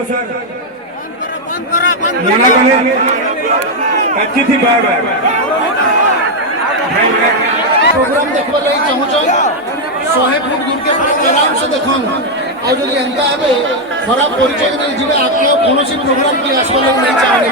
Video सर मना कले अच्छी थी बाय बाय प्रोग्राम देखबा लई चाहूछन 100 फुट दूर के आराम से देखन आ जदि एंता हेबे खराब परिचय नहीं जीवे आपके कोनोसी प्रोग्राम के आसबा लई नहीं चाहने।